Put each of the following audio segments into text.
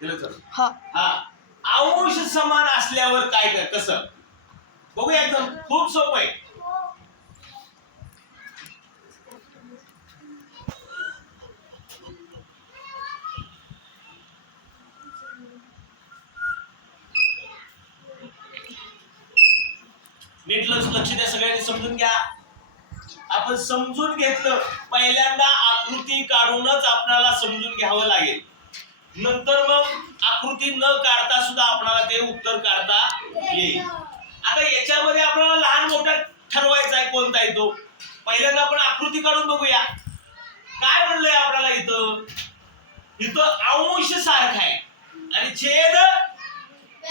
केलं तर हा हा अंश समान असल्यावर काय काय कसं बघूया एकदम खूप सोपं आहे. नीट लक्ष द्या सगळ्यांनी समजून घ्या. आपण समजून घेतलं पहिल्यांदा आकृती काढूनच आपल्याला समजून घ्यावं लागेल. नंतर मग आकृती न काढता सुद्धा आपल्याला ते उत्तर काढता येईल. आता याच्यामध्ये आपल्याला लहान मोठा ठरवायचा आहे कोणता आहे तो. पहिल्यांदा आपण आकृती काढून बघूया. काय म्हणलंय आपल्याला इथं अंश सारखा आहे आणि छेद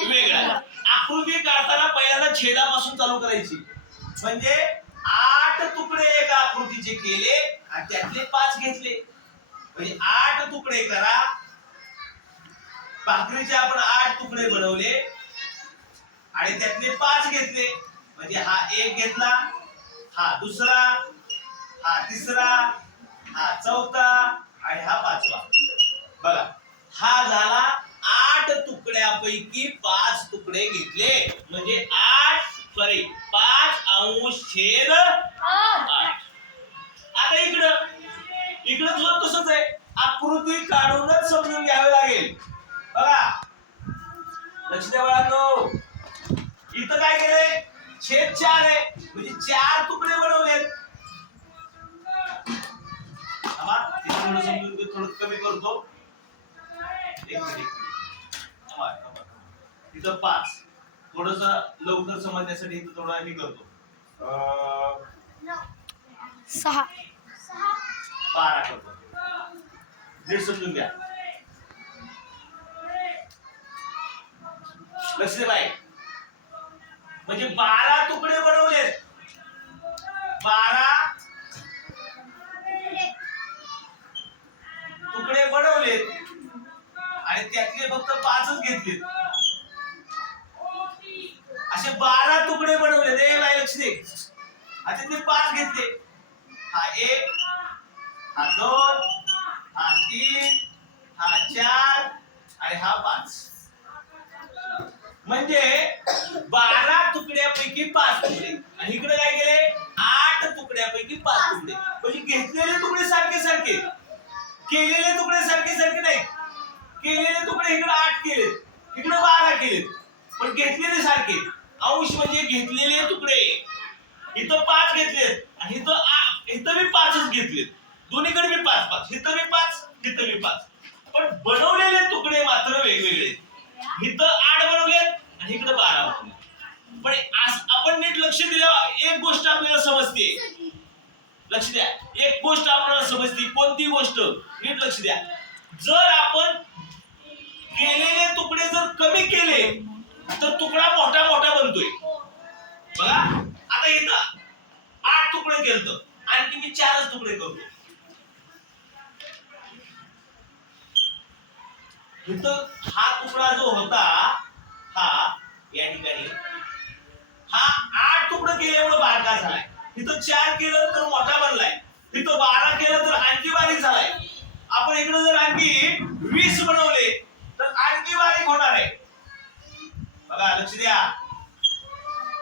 वेगळा. आकृती काढताना पहिल्यांदा छेदापासून चालू करायची. म्हणजे 8 तुकडे एका आकृतीचे केले आणि त्यातले 5 घेतले. म्हणजे 8 तुकडे करा. भाकरीचे आपण 8 तुकडे बनवले आणि त्यातले 5 घेतले. म्हणजे हा एक घेतला, हा दुसरा, हा तिसरा, हा चौथा आणि हा पाचवा. बघा हा झाला 8 तुकड्यापैकी 5 तुकडे घेतले. म्हणजे 5 अंश छेद 8. आता इकडं तुला तसंच आहे. आकृती काढूनच समजून घ्यावे लागेल. बघा लक्ष द्या बाळांनो. इथं काय केलंय छेद 4 आहे म्हणजे 4 तुकडे बनवलेत. थोडं समजून थोडं कमी करतो. एक मिनिट. इथं 5 थोडस लवकर समजण्यासाठी इथं थोडा हे करतो. 6 12 करतो. नीट समजून घ्या. लक्ष दे बाई. म्हणजे 12 तुकडे बनवलेत. 12 तुकडे बनवलेत आणि त्यातले फक्त 5च घेतलेत. असे 12 तुकडे बनवले. रे बाई लक्ष दे. आता ते 5 घेतले. हा 1, हा 2, हा 3, हा 4 आणि हा 5. म्हणजे 12 तुकड्यापैकी 5 तुकडे. आणि इकडे काय केले 8 तुकड्यापैकी 5 तुकडे. म्हणजे घेतलेले तुकडे सारखे सारखे, केलेले तुकडे सारखे सारखे नाही. केलेले तुकडे इकडे 8 केले, इकडे 12 केले, पण घेतलेले सारखे. अंश म्हणजे घेतलेले तुकडे. इथं 5 घेतलेत आणि इथं मी 5च घेतलेत. दोन्हीकडे मी 5 इथं मी 5, इथं मी 5. पण बनवलेले तुकडे मात्र वेगवेगळे. इथं 8 बनवलेत आणि इकडे 12 बनवले. पण आपण नीट लक्ष दिल्यावर एक गोष्ट आपल्याला समजते. लक्ष द्या. एक गोष्ट आपल्याला समजते. कोणती गोष्ट नीट लक्ष द्या. जर आपण केलेले तुकडे जर कमी केले तर तुकडा मोठा मोठा बनतोय. बघा आता इथं 8 तुकडे केलत आणखी मी 4च तुकडे करतो. इथं हा तुकडा जो होता हा या ठिकाणी हा 8 तुकडे केल्यामुळे बारका झालाय. इथं 4 केलं तर मोठा बनलाय. इथं 12 केलं तर आणखी बारीक झालाय. आपण इकडे जर आणखी 20 बनवले तर आणखी बारीक होणार आहे. बघा लक्ष द्या.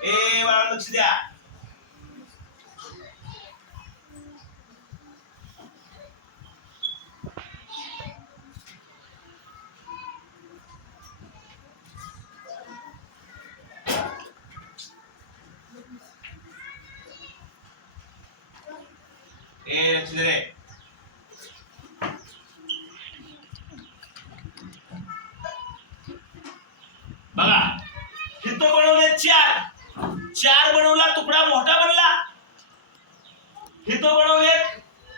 ए बाळा लक्ष द्या. लक्ष दे. बघा इथं बनवले 4 बनवला तुकडा मोठा बनला. इथं बनवले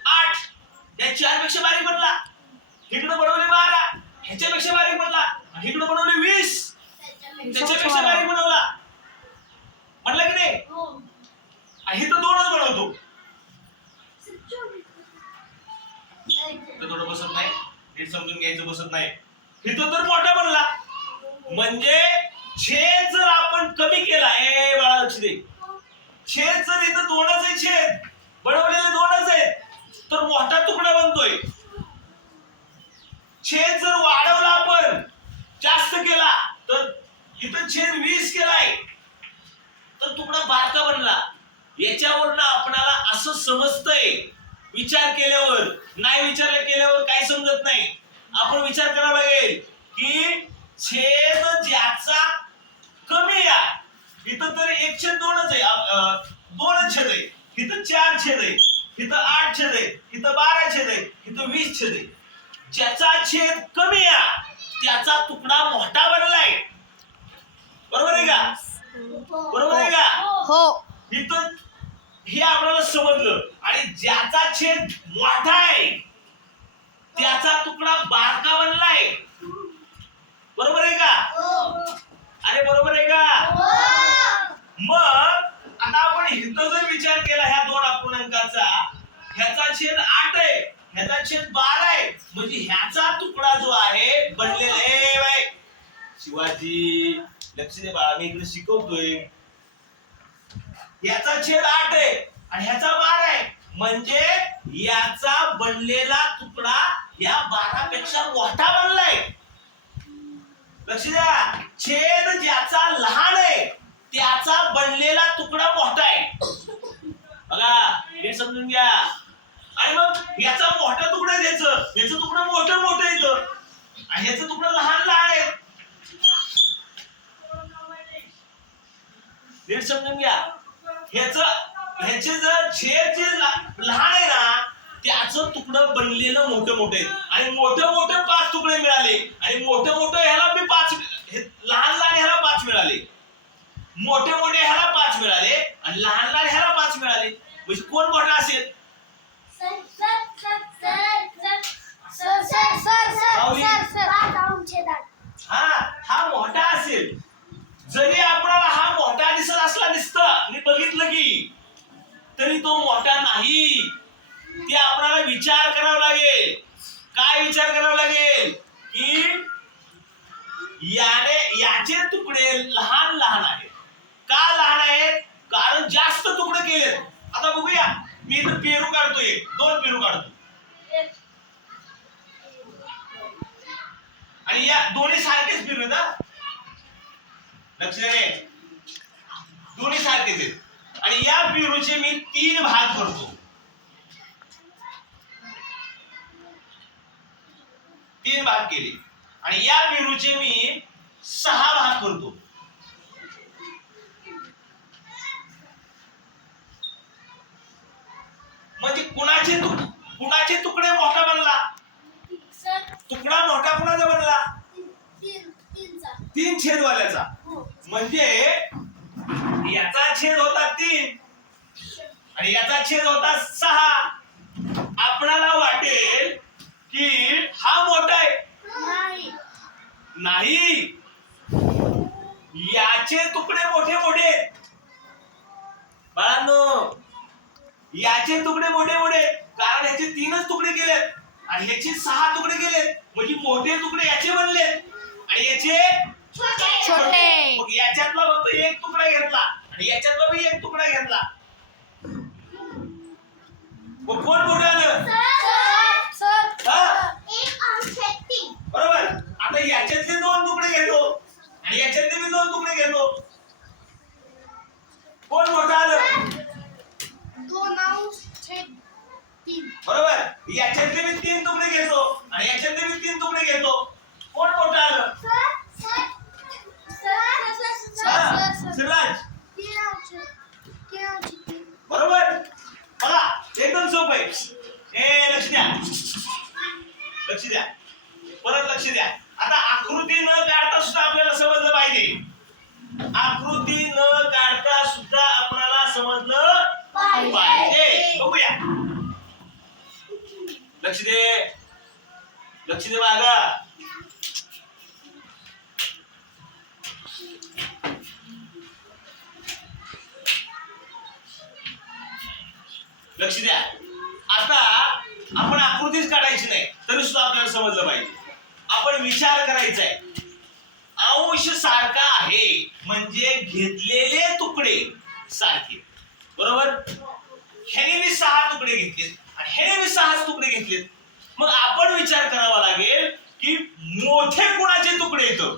8 या 4 पेक्षा बारीक बनला. इकडे बनवले 12 ह्याच्यापेक्षा बारीक बनला. इकडे बनवले 20 त्याच्यापेक्षा बारीक बनवला. म्हणलं की नाही. इथं 2च बनवतो. थोडं बसत नाही. नीट समजून घ्यायचं बसत नाही. इथं तर मोठा बनला. म्हणजे छेद जर आपण कमी केला. बाळा लक्ष दे. छेद जर इथं 2च आहे, छेद बनवलेले 2च आहेत तर मोठा तुकडा बनतोय. छेद जर वाढवला आपण छेद 20 केलाय तर तुकडा बारका बनला. याच्यावरनं आपणाला असं समजतंय, विचार केल्यावर. नाही विचार केल्यावर काय समजत नाही. आपण विचार करावा लागेल की छेद ज्याचा कमी आहे, इथं तर 1/2च आहे, 2 छेद आहे, इथं 4 छेद आहे, इथं 8 छेद आहे, इथं 12 छेद आहे, इथं 20 छेद आहे. ज्याचा छेद कमी आहे त्याचा तुकडा मोठा बनलाय. बरोबर आहे का? बरोबर आहे का? हो. इथं हे आपल्याला समजलं. आणि ज्याचा छेद मोठा आहे त्याचा तुकडा बारका बनलाय. बरोबर आहे का? अरे बरोबर आहे का? मग आता आपण इथं जर विचार केला ह्या 2 अपूर्णांकाचा, ह्याचा छेद 8 आहे, ह्याचा छेद 12 आहे, म्हणजे ह्याचा तुकडा जो आहे बनलेला आहे. बाई शिवाजी लक्ष दे बाळा, मी इकडे शिकवतोय. याचा छेद 8 आहे आणि ह्याचा 12 आहे, म्हणजे याचा बनलेला तुकडा या 12 पेक्षा मोठा बनलाय. लक्ष द्या, छेद ज्याचा लहान आहे त्याचा बनलेला तुकडा मोठा आहे. बघा नीट समजून घ्या. आणि मग याचा मोठा तुकडा द्यायचं, याचं तुकडं मोठं येतं आणि ह्याचं तुकडं लहान आहे. नीट समजून घ्या. ह्याचे जर छेद जे लहान आहे ना त्याचं तुकडं बनलेलं मोठं आहे आणि मोठं 5 तुकडे मिळाले आणि मोठं ह्याला मी 5, लहान ह्याला 5 मिळाले, मोठे ह्याला 5 मिळाले आणि लहान ह्याला 5 मिळाले. म्हणजे कोण मोठा असेल? हा मोठा असेल. जरी आपल्याला हा मोठा दिसत असला दिसतं मी बघितलं की, तरी तो मोठा नाही. ते आपल्याला विचार करावा लागेल. काय विचार करावा लागेल की याचे तुकडे लहान आहेत. का लहान आहेत? कारण जास्त तुकडे केलेत. आता बघूया, मी इथं पेरू काढतोय, 2 पेरू काढतो आणि या दोन्ही सारखेच पेरू आहेत. लक्ष दे, दोन्ही सारखेच आहेत आणि या पेरूचे मी 3 भाग करतो. 3 भाग केले आणि या पेरूचे मी 6 भाग करतो. म्हणजे कुणाचे तुकडे मोठा बनला? तुकडा मोठा कुणाचा बनला? 3 छेदवाल्याचा. म्हणजे याचा छेद होता 3 आणि याचा छेद होता 6. आपणाला वाटेल की हा मोठा आहे. नाही, याचे तुकडे मोठे बाळांनो, याचे तुकडे मोठे कारण ह्याचे 3च तुकडे केलेत आणि ह्याचे 6 तुकडे केलेत. म्हणजे मोठे तुकडे याचे बनलेत आणि याचे छोटे. मग याच्यातला फक्त 1 तुकडा घेतला आणि याच्यातला भी 1 तुकडा घेतला. मग कोण मोठं आलं? बरोबर. आता याच्यातले 2 तुकडे घेतो आणि याच्यातले मी 2 तुकडे घेतो. कोण मोठं आलं? 2/3. बरोबर. याच्यातले मी 3 तुकडे घेतो आणि याच्यातले मी 3 तुकडे घेतो. कोण मोठं आलं? सिराज. बरोबर. बघा एकदम सोपं आहे. लक्ष द्या, परत लक्ष द्या. आता आकृती न काढता सुद्धा आपल्याला समजलं पाहिजे. आकृती न काढता सुद्धा आपल्याला समजलं पाहिजे. बघूया. लक्ष दे बागा. लक्ष द्या. आता आपण आकृतीच काढायची नाही तरी सुद्धा आपल्याला समजलं पाहिजे. आपण विचार करायचा आहे. अंश सारखा आहे म्हणजे घेतलेले तुकडे सारखे. बरोबर. ह्याने मी 6 तुकडे घेतलेत आणि ह्याने मी 6 तुकडे घेतलेत. मग आपण विचार करावा लागेल की मोठे कुणाचे तुकडे येतं?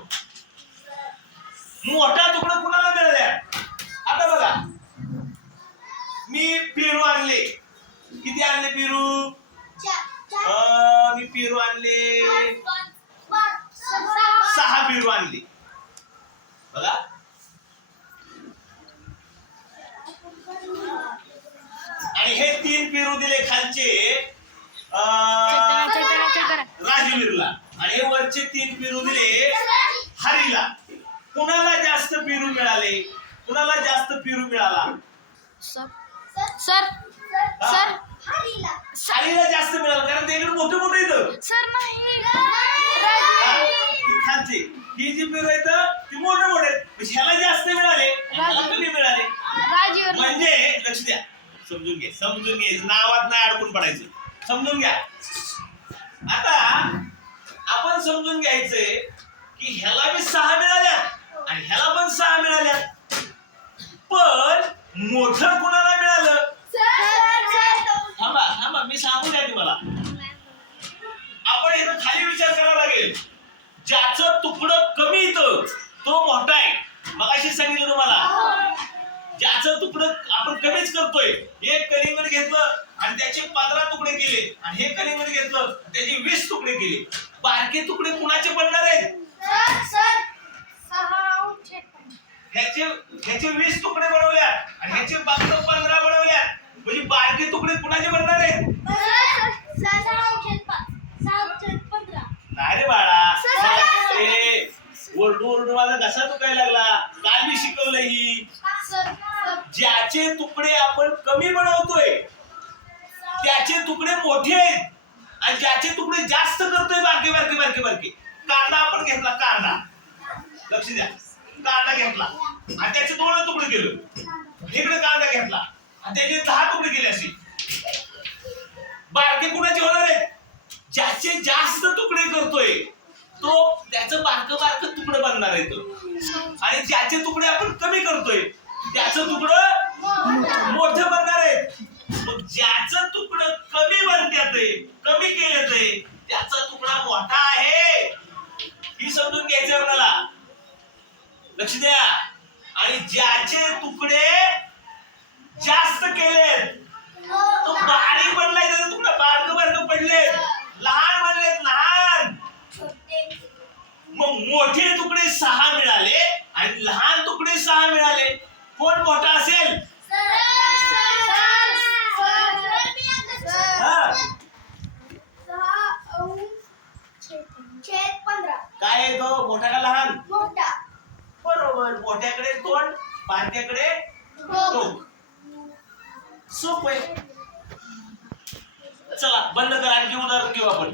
पेरू आणले? 6 पेरू आणले. बघा आणि हे 3 पेरू दिले खालचे राजवीरला आणि हे वरचे 3 पेरू दिले हरीला. कुणाला जास्त पेरू मिळाले? कुणाला जास्त पेरू मिळाला? सर हरीला जास्त मिळालं कारण त्याकडे मोठे मोठे येतं. सर नाही खालचे ही जी पेरू आहेत ती मोठे मोठे ह्याला जास्त मिळाले ह्याला कमी मिळाले. म्हणजे लक्ष द्या, समजून घ्या नावात नाही अडकून पडायचं. समजून घ्या. आता आपण समजून घ्यायचंय की ह्याला बी 6 मिळाल्या आणि ह्याला पण 6 मिळाल्या. पण मोठं कुणाला मिळालं? थांबा मी सांगू द्या तुम्हाला. आपण इथं खाली विचार करावा लागेल. ज्याचं तुकडं कमी येतं तो मोठा आहे. मगाशी सांगितलं तुम्हाला. ज्याचं तुकडं आपण कमीच करतोय. एक कलिंगड घेतलं आणि त्याचे 15 तुकडे केले आणि हे कलिंगड घेतलं त्याचे 20 तुकडे केले. बारके तुकडे कुणाचे पडणार आहेत? ह्याचे 20 तुकडे बनवल्या आणि ह्याचे 15 बनवल्या. म्हणजे बारके तुकडे कुणाचे बनणार आहेत? नाही रे बाळा. ओरडू मला कसा दुखायला लागला. काल मी शिकवलं ही. ज्याचे तुकडे आपण कमी बनवतोय त्याचे तुकडे मोठे आहेत आणि ज्याचे तुकडे जास्त करतोय बारके बारके बारके बारके. कांदा आपण घेतला. कांदा लक्ष द्या. कांदा घेतला आणि त्याचे 2 तुकडे केले. इकडे कांदा घेतला आणि त्याचे 10 तुकडे केले. असे बारके कुणाचे होणार आहेत? ज्याचे जास्त तुकडे करतोय तो त्याचं बारकं तुकडं बनणार आहे तो. आणि ज्याचे तुकडे आपण कमी करतोय त्याचं तुकडं मोठं बनणार आहे. ज्याचं तुकडं कमी बनत्यात कमी केलं ते त्याचा तुकडा मोठा आहे. ही समजून घ्यायचं आपल्याला. लक्ष द्या. आणि ज्याचे तुकडे जास्त केलेत तो बारीक बनलाय. त्याचा तुकडा बारकं पडले. लहान बनलेत लहान. मग मोठे तुकडे 6 मिळाले आणि लहान तुकडे 6 मिळाले. कोण मोठा असेल? काय आहे तो? मोठा का लहान? मोठा. बरोबर. मोठ्याकडे तोंड बारक्याकडे टोक. सोपं आहे. चला बंद करा. आणखी उदाहरण घेऊ आपण.